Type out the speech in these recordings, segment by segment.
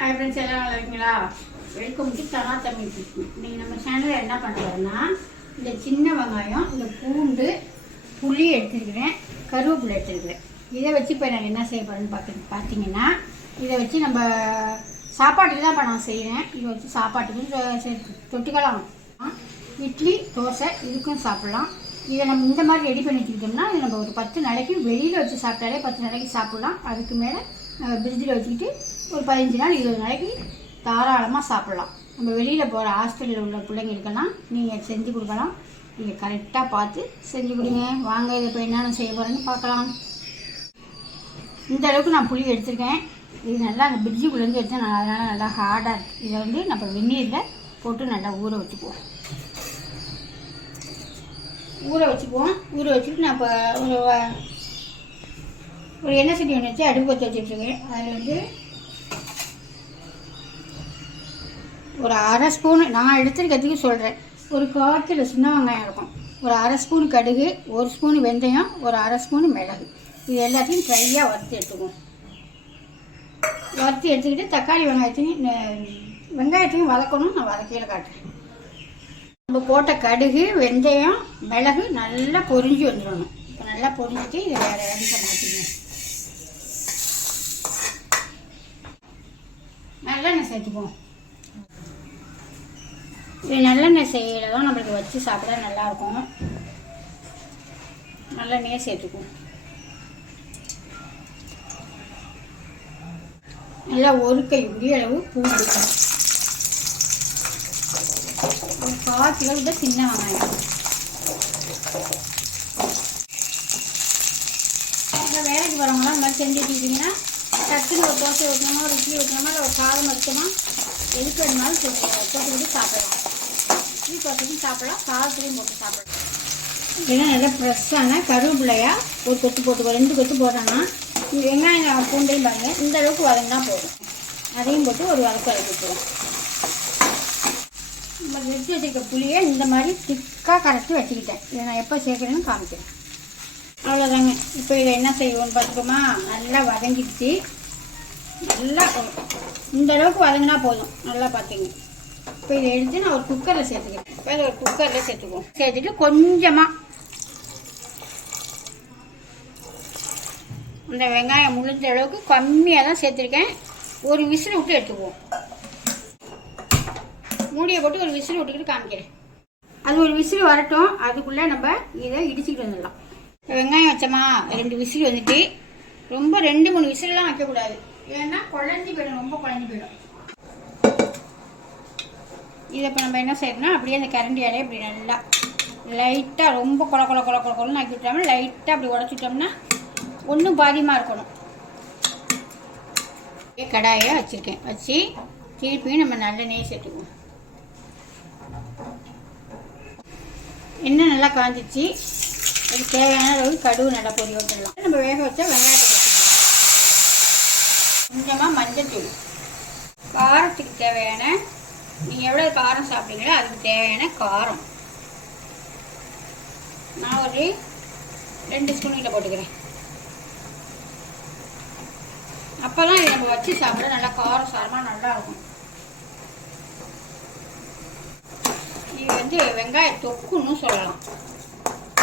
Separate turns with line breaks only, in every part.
Hi friends எல்லாம் நல்லா இருக்கீங்களா? வெல்கம் டு தனா தமிழ் இன்னைக்கு நம்ம சேனலில் என்ன பண்ண இந்த சின்ன வெங்காயம் இந்த பூண்டு புளி எடுத்துருக்கிறேன் கருவேப்பிலை எடுத்துருக்கிறேன். இதை வச்சு இப்போ நான் என்ன செய்ய போகிறேன்னு பார்த்து பார்த்தீங்கன்னா இதை வச்சு நம்ம சாப்பாட்டுக்கு தான் இப்போ நான் செய்கிறேன் இதை வச்சு சாப்பாட்டுக்கும் தொட்டுக்கலாம். இட்லி தோசை இதுக்கும் சாப்பிட்லாம். இதை நம்ம இந்த மாதிரி ரெடி பண்ணி வச்சுக்கிட்டோம்னா இது நம்ம ஒரு பத்து நாளைக்கு வெளியில் வச்சு சாப்பிட்டாலே பத்து நாளைக்கு சாப்பிட்லாம். அதுக்கு மேலே ஃப்ரிட்ஜில் வச்சுக்கிட்டு ஒரு பதினஞ்சு நாள் இருபது நாளைக்கு தாராளமாக சாப்பிட்லாம். நம்ம வெளியில் போகிற ஹாஸ்பிட்டலில் உள்ள பிள்ளைங்களுக்கெல்லாம் நீங்கள் செஞ்சு கொடுக்கலாம். நீங்கள் கரெக்டாக பார்த்து செஞ்சு கொடுங்க. வாங்க இதை இப்போ என்னென்ன செய்ய போகிறேன்னு பார்க்கலாம். இந்த அளவுக்கு நான் புளி எடுத்திருக்கேன். இது நல்லா அந்த பிரிட்ஜுக்குள்ளேருந்து எடுத்தால் நல்லா அதனால் நல்லா ஹார்டாக இருக்குது இதை வந்து நம்ம வெந்நீரில் போட்டு நல்லா ஊற வச்சுக்குவோம். ஊற வச்சுக்குவோம். ஊற வச்சுட்டு நான் இப்போ ஒரு ஒரு எண்ணெய் சட்டி ஒன்று வச்சு அடுப்பு வச்சு வச்சுருக்கேன் அதில் வந்து ஒரு அரை ஸ்பூனு நான் எடுத்துருக்கிறதுக்கு சொல்கிறேன் ஒரு காக்கில் சின்ன வெங்காயம் இருக்கும். ஒரு அரை ஸ்பூன் கடுகு ஒரு ஸ்பூன் வெந்தயம் ஒரு அரை ஸ்பூன் மிளகு. இது எல்லாத்தையும் ட்ரையாக வறுத்து எடுத்துக்குவோம். வறுத்து எடுத்துக்கிட்டு தக்காளி வெங்காயத்தையும் வெங்காயத்தையும் வதக்கணும் நான் வதக்கையில் காட்டுறேன். நம்ம போட்ட கடுகு வெந்தயம் மிளகு நல்லா பொரிஞ்சு வந்துடணும். இப்போ நல்லா பொரிஞ்சிட்டு இதை வேறு இடத்துல மாற்றிக்கணும் நல்லெண்ணெய் சேர்த்துப்போம் இது நல்லெண்ணெய் செய்யல தான் நம்மளுக்கு வச்சு சாப்பிட நல்லாயிருக்கும் நல்லெண்ணெயே சேர்த்துக்குவோம். நல்லா ஒரு கை உரிய அளவு பூண்டு ஒரு கால் கிலோ விட சின்ன வெங்காயம். இப்போ வேலைக்கு போகிறவங்களாம் இந்த மாதிரி செஞ்சுட்டு இருக்கீங்கன்னா டக்குன்னு ஒரு தோசை ஊற்றணுமா ஒரு இட்லி ஊற்றணுமா இல்லை ஒரு காரம் வச்சோமா எதுக்கு வேணுமாலும் போட்டுக்கிட்டு சாப்பிடலாம். இட்லி தோசைக்கும் சாப்பிடலாம் சாதத்துலையும் போட்டு சாப்பிடலாம். இதெல்லாம் நல்லா ஃப்ரெஷ்ஷான கருவேப்பிலையா ஒரு கொத்து போட்டுக்கோ ரெண்டு கொத்து போட்டோன்னா வெங்காயம் பூண்டையும் பாருங்க இந்த அளவுக்கு வதங்கினா போதும். அதையும் போட்டு ஒரு வதக்க வதக்கிட்டுருவோம் நம்ம எடுத்து வச்சுருக்க புளியை இந்த மாதிரி திக்காக கரைச்சி வச்சுக்கிட்டேன். இதை நான் எப்போ சேர்க்குறேன்னு காமிக்கிறேன். அவ்வளோதாங்க இப்போ இதை என்ன செய்வோம்னு பார்த்துக்கோமா? நல்லா வதங்கிடுச்சு. நல்லா இந்த அளவுக்கு வதங்கினா போதும். நல்லா பார்த்துங்க. இப்போ இதை எடுத்து நான் ஒரு குக்கரில் சேர்த்துக்கிறேன். இப்போ இதை ஒரு குக்கரில் சேர்த்துக்குவோம். சேர்த்துட்டு கொஞ்சமாக இந்த வெங்காயம் முழுந்த அளவுக்கு கம்மியாக தான் சேர்த்துருக்கேன். ஒரு விசில் விட்டு எடுத்துக்குவோம். மூடியை போட்டு ஒரு விசில் விட்டுக்கிட்டு காமிக்கிறேன். அது ஒரு விசில் வரட்டும். அதுக்குள்ளே நம்ம இதை இடிச்சுக்கிட்டு வந்துடலாம். வெங்காயம் வச்சோமா? ரெண்டு விசில் வந்துட்டு. ரொம்ப ரெண்டு மூணு விசில்லாம் வைக்கக்கூடாது. ஏன்னா குழஞ்சி போயிடும். ரொம்ப குழஞ்சி போயிடும். இதை இப்போ நம்ம என்ன செய்யணும்னா அப்படியே அந்த கரண்டியாலே இப்படி நல்லா லைட்டாக ரொம்ப கொல கொல கொல கொல கொலன்னு ஆக்கி விட்டோம்னா லைட்டாக அப்படி உடச்சிட்டோம்னா ஒன்றும் பாதியமாக இருக்கணும். அப்படியே கடாயை வச்சுருக்கேன். வச்சு திருப்பியும் நம்ம நல்லெண்ணெய் சேர்த்துக்குவோம். எண்ணெய் நல்லா காஞ்சிச்சு. அதுக்கு தேவையான அளவு கடுகு நல்லா பொடி விட்டுடலாம் நம்ம வேக வச்ச வெங்காயத்தை சேர்த்துக்கலாம் கொஞ்சமாக மஞ்சத்தூள் காரத்துக்கு தேவையான நீங்கள் எவ்வளோ காரம் சாப்பிட்றீங்களோ அதுக்கு தேவையான காரம். நான் ஒரு ரெண்டு ஸ்பூன் கிட்ட போட்டுக்கிறேன். அப்போ தான் இதை நம்ம வச்சு சாப்பிட நல்லா காரம் சாரமாக நல்லா இது வந்து வெங்காய தொக்குன்னு சொல்லலாம்.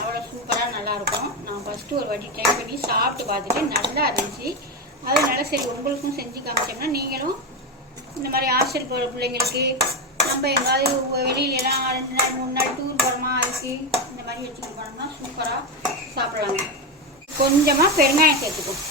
அவ்வளோ சூப்பராக நல்லாயிருக்கும். நான் ஃபஸ்ட்டு ஒரு வாட்டி ட்ரை பண்ணி சாப்பிட்டு பார்த்துட்டு நல்லா இருந்துச்சு. அதனால சரி உங்களுக்கும் செஞ்சு காமிச்சோம்னா நீங்களும் இந்த மாதிரி ஹாஸ்டல் போகிற பிள்ளைங்களுக்கு நம்ம எங்காவது வெளியிலலாம் ரெண்டு நாள் மூணு நாள் டூர் போகிறோமா அதுக்கு இந்த மாதிரி வச்சுக்கிட்டு போனோம்னா சூப்பராக சாப்பிடலாங்க கொஞ்சமாக பெருங்காயம் சேர்த்துக்கும்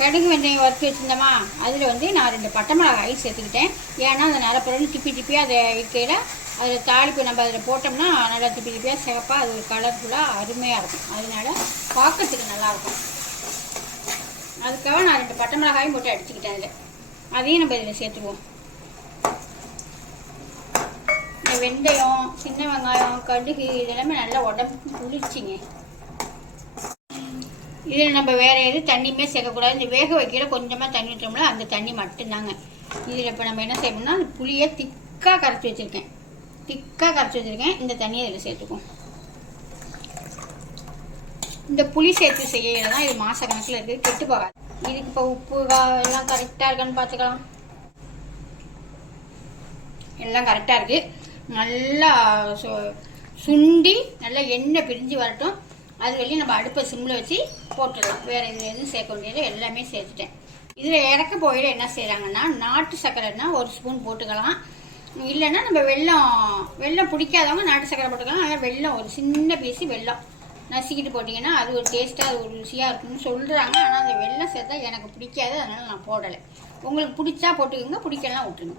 கடுகு வெந்தயம் வறுத்து வச்சுருந்தோமா அதில் வந்து நான் ரெண்டு பட்டை மிளகாய் சேர்த்துக்கிட்டேன். ஏன்னா அந்த நிலப்பரன்னு திப்பி திப்பியாக அதை வைக்கையில் அதில் தாளிப்பு நம்ம அதில் போட்டோம்னா நல்லா திப்பி திப்பியாக சிகப்பாக அது ஒரு கலர்ஃபுல்லாக அருமையாக இருக்கும். அதனால பார்க்கறதுக்கு நல்லாயிருக்கும் அதுக்காக நான் ரெண்டு பட்டை மிளகாயும் போட்டு அடிச்சுக்கிட்டேன் அதில். அதையும் நம்ம இதில் சேர்த்துக்குவோம் இந்த வெந்தயம் சின்ன வெங்காயம் கடுகு இதெல்லாமே நல்லா உடம்புக்கு குளிர்ச்சிங்க. இதில் நம்ம வேறு எதுவும் தண்ணியுமே சேர்க்கக்கூடாது. இந்த வேக வைக்கிற கொஞ்சமாக தண்ணி விட்டோம்ல அந்த தண்ணி மட்டும்தாங்க. இதில் இப்போ நம்ம என்ன செய்யணும்னா அந்த புளியை திக்காக கரைச்சி வச்சுருக்கேன். திக்காக கரைச்சி வச்சுருக்கேன். இந்த தண்ணியை இதில் சேர்த்துக்குவோம். இந்த புளி சேர்த்து செய்யறது தான் இது மாத கணக்கில் இருக்குது கெட்டு போகாது. இதுக்கு இப்போ உப்பு கா- எல்லாம் கரெக்டாக இருக்கான்னு பார்த்துக்கலாம். எல்லாம் கரெக்டாக இருக்குது நல்லா சு- சுண்டி நல்லா எண்ணெய் பிரிஞ்சு வரட்டும். அது வெளியே நம்ம அடுப்பை சிம்மில் வச்சு போட்டுடலாம். வேறு இது எதுவும் சேர்க்க வேண்டியது எல்லாமே சேர்த்துட்டேன். இதில் இறக்க போயிட என்ன செய்கிறாங்கன்னா நாட்டு சர்க்கரைன்னா ஒரு ஸ்பூன் போட்டுக்கலாம். இல்லைன்னா நம்ம வெள்ளம் வெள்ளம் பிடிக்காதவங்க நாட்டு சர்க்கரை போட்டுக்கலாம். ஆனால் வெள்ளம் ஒரு சின்ன பீஸு வெல்லம் நசுக்கிட்டு போட்டிங்கன்னா அது ஒரு டேஸ்ட்டாக அது ஒரு ருசியாக இருக்கும்னு சொல்கிறாங்க ஆனால் அந்த வெள்ளம் சேர்த்தா எனக்கு பிடிக்காது. அதனால் நான் போடலை. உங்களுக்கு பிடிச்சா போட்டுக்கோங்க பிடிக்கலாம் விட்டுருங்க.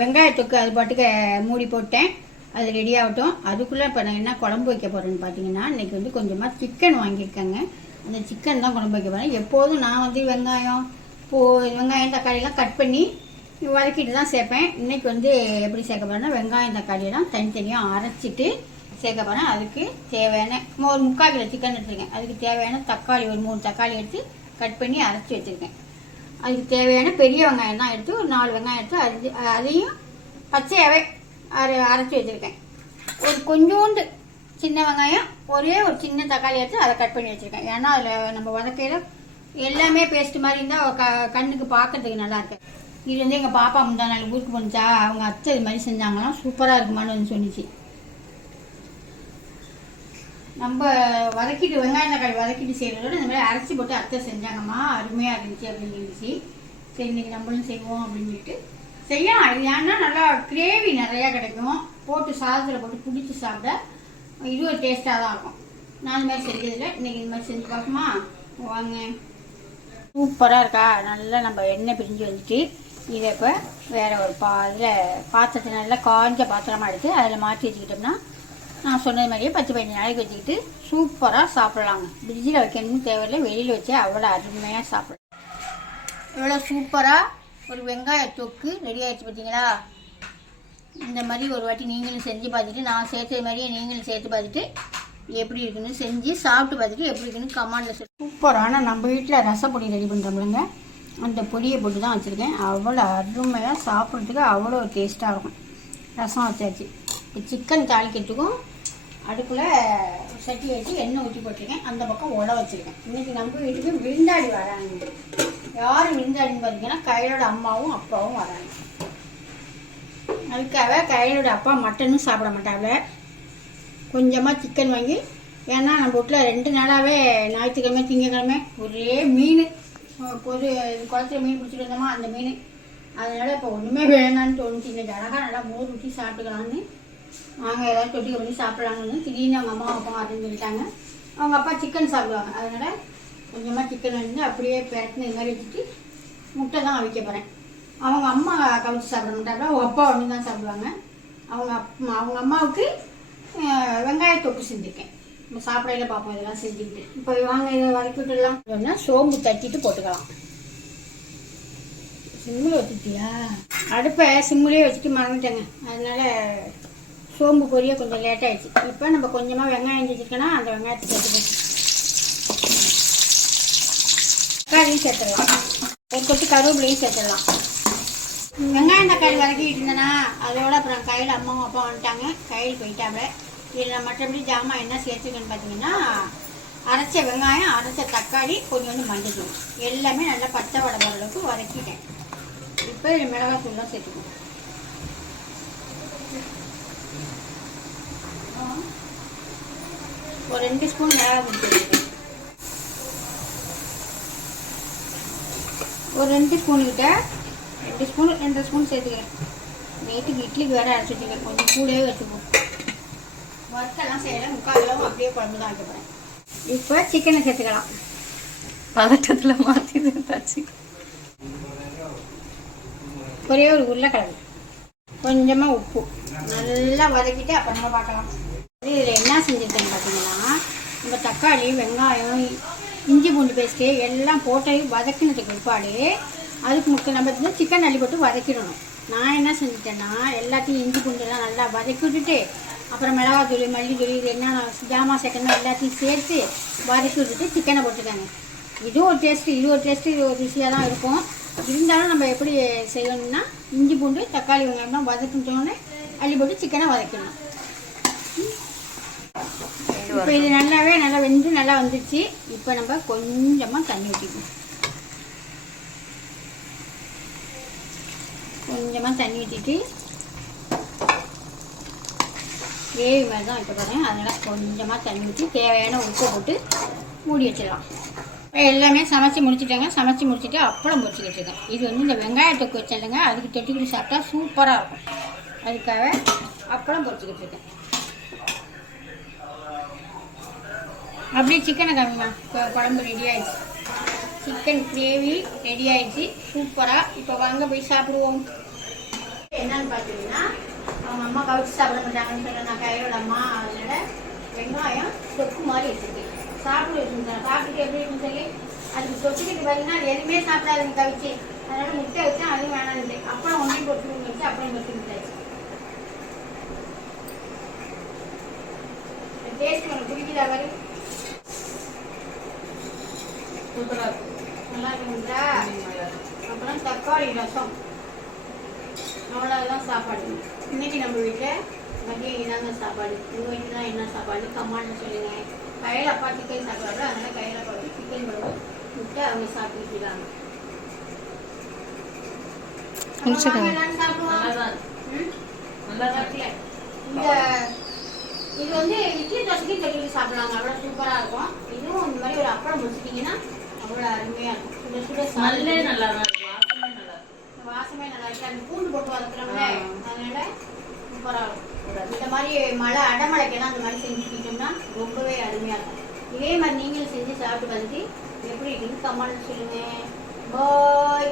வெங்காயத்துக்கு அது பாட்டுக்கு மூடி போட்டேன். அது ரெடி ஆகட்டும். அதுக்குள்ளே இப்போ நான் என்ன குழம்பு வைக்க போகிறேன்னு பார்த்தீங்கன்னா இன்றைக்கி வந்து கொஞ்சமாக சிக்கன் வாங்கியிருக்கேங்க. அந்த சிக்கன் தான் குழம்பு வைக்க போகிறேன் எப்போதும் நான் வந்து வெங்காயம் பூ வெங்காயம் தக்காளிலாம் கட் பண்ணி வதக்கிட்டு தான் சேர்ப்பேன். இன்றைக்கி வந்து எப்படி சேர்க்க போகிறேன்னா வெங்காயம் தக்காளியெல்லாம் தனித்தனியாக அரைச்சிட்டு சேர்க்க போகிறேன் அதுக்கு தேவையான ஒரு முக்கால் கிலோ சிக்கன் எடுத்துருக்கேன். அதுக்கு தேவையான தக்காளி ஒரு மூணு தக்காளி எடுத்து கட் பண்ணி அரைச்சி வச்சுருக்கேன். அதுக்கு தேவையான பெரிய வெங்காயம் தான் எடுத்து ஒரு நாலு வெங்காயம் எடுத்து அரிஞ்சு அதையும் பச்சையாகவே அரை அரைச்சி வச்சுருக்கேன். ஒரு கொஞ்சோண்டு சின்ன வெங்காயம் ஒரே ஒரு சின்ன தக்காளி எடுத்து அதை கட் பண்ணி வச்சுருக்கேன். ஏன்னா அதில் நம்ம வதக்கையில் எல்லாமே பேஸ்ட் மாதிரி இருந்தால் க கண்ணுக்கு பார்க்கறதுக்கு நல்லாயிருக்கு இது வந்து எங்கள் பாப்பா முந்தா நாள் ஊருக்கு போனுச்சா அவங்க அத்தை இது மாதிரி செஞ்சாங்களாம் சூப்பராக இருக்குமான்னு வந்து சொன்னிச்சு. நம்ம வதக்கிட்டு வெங்காயம் தக்காளி வதக்கிட்டு செய்கிறதோட இந்த மாதிரி அரைச்சி போட்டு அத்தை செஞ்சாங்கம்மா அருமையாக இருந்துச்சு அப்படின்னு இருந்துச்சு சரி இன்றைக்கி நம்மளும் செய்வோம் அப்படின்னு சொல்லிட்டு செய்யலாம் இது ஏன்னா நல்லா கிரேவி நிறையா கிடைக்கும். போட்டு சாதத்தில் போட்டு பிடிச்சி சாப்பிட இது ஒரு டேஸ்ட்டாக தான் இருக்கும். நான் இந்த மாதிரி செஞ்சதில்லை. இன்றைக்கி இந்த மாதிரி செஞ்சு பார்க்குமா வாங்க. சூப்பராக இருக்கா? நல்லா நம்ம எண்ணெய் பிரிஞ்சு வந்துட்டு இதை இப்போ வேறு ஒரு பா இதில் பாத்திரத்தை நல்லா காஞ்ச பாத்திரமாக எடுத்து அதில் மாற்றி வச்சுக்கிட்டோம்னா நான் சொன்னது மாதிரியே பத்து பதினஞ்சு நாளைக்கு வச்சுக்கிட்டு சூப்பராக சாப்பிட்லாங்க. ஃப்ரிட்ஜில் வைக்கணும்னு தேவையில்லை. வெளியில் வச்சு அவ்வளோ அருமையாக சாப்பிடலாம். இவ்வளோ சூப்பராக ஒரு வெங்காய தொக்கு ரெடி ஆகிடுச்சு பார்த்தீங்களா? இந்த மாதிரி ஒரு வாட்டி நீங்களும் செஞ்சு பார்த்துட்டு நான் சேர்த்தது மாதிரியே நீங்களும் சேர்த்து பார்த்துட்டு எப்படி இருக்குன்னு செஞ்சு சாப்பிட்டு பார்த்துட்டு எப்படி இருக்குன்னு கமாண்டில் சொல்லி. சூப்பரான நம்ம வீட்டில் ரசப்பொடி ரெடி பண்ணுறோம்லங்க அந்த பொடியை போட்டு தான் வச்சுருக்கேன். அவ்வளோ அருமையாக சாப்பிட்றதுக்கு அவ்வளோ டேஸ்ட்டாக இருக்கும். ரசம் வச்சாச்சு. இப்போ சிக்கன் தாளிக்கிறதுக்கும் அடுப்பில் சட்டி வச்சு எண்ணெய் ஊற்றி போட்டிருக்கேன். அந்த பக்கம் உட வச்சுருக்கேன். இன்றைக்கி நம்ம வீட்டுக்கு விருந்தாடி வராங்க. யார் விருந்தாடின்னு பார்த்தீங்கன்னா கையிலோட அம்மாவும் அப்பாவும் வராங்க. அதுக்காக கையிலோட அப்பா மட்டனும் சாப்பிட மாட்டாங்க கொஞ்சமாக சிக்கன் வாங்கி ஏன்னா நம்ம வீட்டில் ரெண்டு நாளாகவே ஞாயிற்றுக்கிழமை திங்கக்கிழமை ஒரே மீன். ஒரு பொது குளத்துல மீன் பிடிச்சிட்டு வந்தோமா அந்த மீன். அதனால் இப்போ ஒன்றுமே வேணான்னு தோணுச்சு. இன்னைக்கு அழகாக நல்லா மோர் ஊற்றி சாப்பிட்டுக்கலான்னு நாங்கள் எல்லோரும் தொட்டிக்க பண்ணி சாப்பிட்லாங்கன்னு திடீர்னு அவங்க அம்மா அப்பா அப்படின்னு சொல்லிட்டாங்க. அவங்க அப்பா சிக்கன் சாப்பிடுவாங்க. அதனால் கொஞ்சமாக சிக்கன் வந்து அப்படியே பெரட்டின இது மாதிரி வச்சுட்டு முட்டை தான் அவிக்க போகிறேன் அவங்க அம்மா கவிச்சு சாப்பிட மாட்டாங்க அவங்க அப்பா ஒன்று தான் சாப்பிடுவாங்க. அவங்க அப் அவங்க அம்மாவுக்கு வெங்காய தொக்கு செஞ்சுருக்கேன். நம்ம சாப்பிடையில பார்ப்போம் இதெல்லாம் செஞ்சுக்கிட்டு. இப்போ வாங்க இதை வதக்கி விட்டுடலாம். சோம்பு தட்டிட்டு போட்டுக்கலாம். சிம்மில் வச்சுட்டியா? அடுப்பை சிம்மிலே வச்சுட்டு மறந்துட்டேங்க. அதனால சோம்பு பொரிய கொஞ்சம் லேட்டாகிடுச்சு இப்போ நம்ம கொஞ்சமாக வெங்காயம் செஞ்சுருக்கோன்னா அந்த வெங்காயத்தை சேர்த்துக்கணும் தக்காளியும் சேர்த்துடலாம். ஒரு கொட்டு கருவேப்பிலையும் சேர்த்துடலாம். வெங்காயம் தக்காளி வதக்கிட்டு இருந்தேனா அதோட அப்புறம் கையில் அம்மாவும் அப்பா வந்துட்டாங்க. கையில் போயிட்டாங்க. இதில் மற்றபடி ஜாமான் என்ன சேர்த்துக்கன்னு பார்த்தீங்கன்னா அரைச்ச வெங்காயம் அரைச்ச தக்காளி கொஞ்சோண்டு மஞ்சள் எல்லாமே நல்லா பச்சை வடை அளவுக்கு வதக்கிட்டேன். இப்போ மிளகாய் தூள்லாம் சேர்த்துக்கணும். ஒரு ரெண்டு ஸ்பூன் மிளகாய் சேர்த்துக்கேன் ஒரு ரெண்டு ஸ்பூன் கிட்ட ரெண்டு ஸ்பூன் ரெண்டு ஸ்பூன் சேர்த்துக்கிறேன் நைட்டுக்கு இட்லிக்கு வேற அரைச்சி வச்சுக்கிறேன் கொஞ்சம் கூடவே வச்சுப்போம் வறுத்தெல்லாம் செய்யல முக்கால் கிலோ அப்படியே குழம்பு தான் வைக்க இப்போ சிக்கனை சேர்த்துக்கலாம்
பதட்டத்துல மாத்தி சேர்த்தாச்சு
ஒரே ஒரு உருளைக்கிழங்கு கொஞ்சமாக உப்பு நல்லா வதக்கிட்டு அப்புறமா பார்க்கலாம் இதில் என்ன செஞ்சுருக்கேன்னு பார்த்தீங்கன்னா நம்ம தக்காளி வெங்காயம் இஞ்சி பூண்டு பேஸ்ட்டு எல்லாம் போட்டு வதக்கினதுக்கு பிற்பாடு அதுக்கு முக்கிய நம்ம வந்து சிக்கன் அள்ளி போட்டு வதக்கிடணும். நான் என்ன செஞ்சுட்டேன்னா எல்லாத்தையும் இஞ்சி பூண்டுலாம் நல்லா வதக்கி விட்டுட்டு அப்புறம் மிளகாத்தூள் மல்லித்தூள் இது என்ன ஜாமான் சேர்க்கணும் எல்லாத்தையும் சேர்த்து வதக்கி விட்டுட்டு சிக்கனை போட்டுருக்காங்க இதுவும் ஒரு டேஸ்ட்டு இது ஒரு டேஸ்ட்டு இது ஒரு ருசியாக தான் இருக்கும். இருந்தாலும் நம்ம எப்படி செய்யணும்னா இஞ்சி பூண்டு தக்காளி வெங்காயம்லாம் வதக்கிட்டோன்னே அள்ளி போட்டு சிக்கனை வதக்கிடணும். இப்போ இது நல்லாவே நல்லா வெந்து நல்லா வந்துருச்சு. இப்போ நம்ம கொஞ்சமாக தண்ணி ஊற்றிக்கணும் கொஞ்சமாக தண்ணி ஊற்றிட்டு கிரேவி மாதிரி தான் வைக்க போகிறேன் அதனால் கொஞ்சமாக தண்ணி ஊற்றி தேவையான உப்பு போட்டு மூடி வச்சிடலாம். இப்போ எல்லாமே சமைச்சு முடிச்சிட்டேங்க. சமைச்சு முடிச்சுட்டு அப்பளம் பொரிச்சுக்கிட்டு இருக்கேன் இது வந்து இந்த வெங்காய தொக்கு வச்சேன்லங்க. அதுக்கு தொட்டிக்கிட்டு சாப்பிட்டா சூப்பராக இருக்கும். அதுக்காக அப்பளம் பொரிச்சுக்கிட்டு இருக்கேன் அப்படியே சிக்கனை காமிமா குழம்பு ரெடி ஆயிடுச்சு. சிக்கன் கிரேவி ரெடி ஆயிடுச்சு. சூப்பராக இப்போ வாங்க போய் சாப்பிடுவோம். என்னன்னு பார்த்தீங்கன்னா அவங்க அம்மா கவிச்சு சாப்பிட மாட்டாங்கன்னு சொல்ல நான் கையோட அம்மா அதனால வெங்காயம் தொக்கு மாதிரி வச்சுருக்கேன். சாப்பிட வச்சுருந்தேன் சாப்பிட்டுட்டு எப்படி இருக்குன்னு சொல்லி அதுக்கு தொட்டுக்கிட்டு பார்த்தீங்கன்னா எதுவுமே சாப்பிடாதுங்க கவிச்சு. அதனால முட்டை வச்சேன் அதுவும் வேணாம்னு அப்புறம் ஒன்றையும் போட்டு வச்சு அப்புறம் தொட்டு விட்டாச்சு டேஸ்ட் உனக்கு பிடிக்கிறா மாதிரி
சூப்பரா இருக்கும்
நல்லா இருக்குங்களா அப்புறம் தக்காளி ரசம். அவ்வளோதான் சாப்பாடு. இன்னைக்கு நம்ம வீட்டில் மதியம் இதாங்க சாப்பாடு. உங்கள் வீட்டில் தான் என்ன சாப்பாடு? கம்மான்னு சொல்லுங்க. கையில் அப்பா சிக்கன் சாப்பிட்றாரு அதனால கையில் அப்பா சிக்கன் குழம்பு முட்டை அவங்க இருக்குல்ல? இந்த இது வந்து இட்லி தோசைக்கு தொட்டிட்டு சாப்பிடலாங்க அவ்வளோ சூப்பராக இருக்கும். இதுவும் இந்த மாதிரி ஒரு அப்பளம் முடிச்சிட்டிங்கன்னா அவ்வளோ அருமையாக இருக்கும் சுட
ஸ்மெல்லே நல்லா தான் இருக்கு. வாசமே நல்லா இருக்கு.
வாசமே நல்லா இருக்கு. அந்த பூண்டு போட்டு வளர்க்குறோம்ல. அதனால சூப்பராக இருக்கும் இந்த மாதிரி மழை அடமழைக்கெல்லாம் அந்த மாதிரி செஞ்சுக்கிட்டோம்னா ரொம்பவே அருமையாக இருக்கும். இதே மாதிரி நீங்களும் செஞ்சு சாப்பிட்டு பார்த்துட்டு எப்படி இருக்குன்னு கமெண்ட் பாய்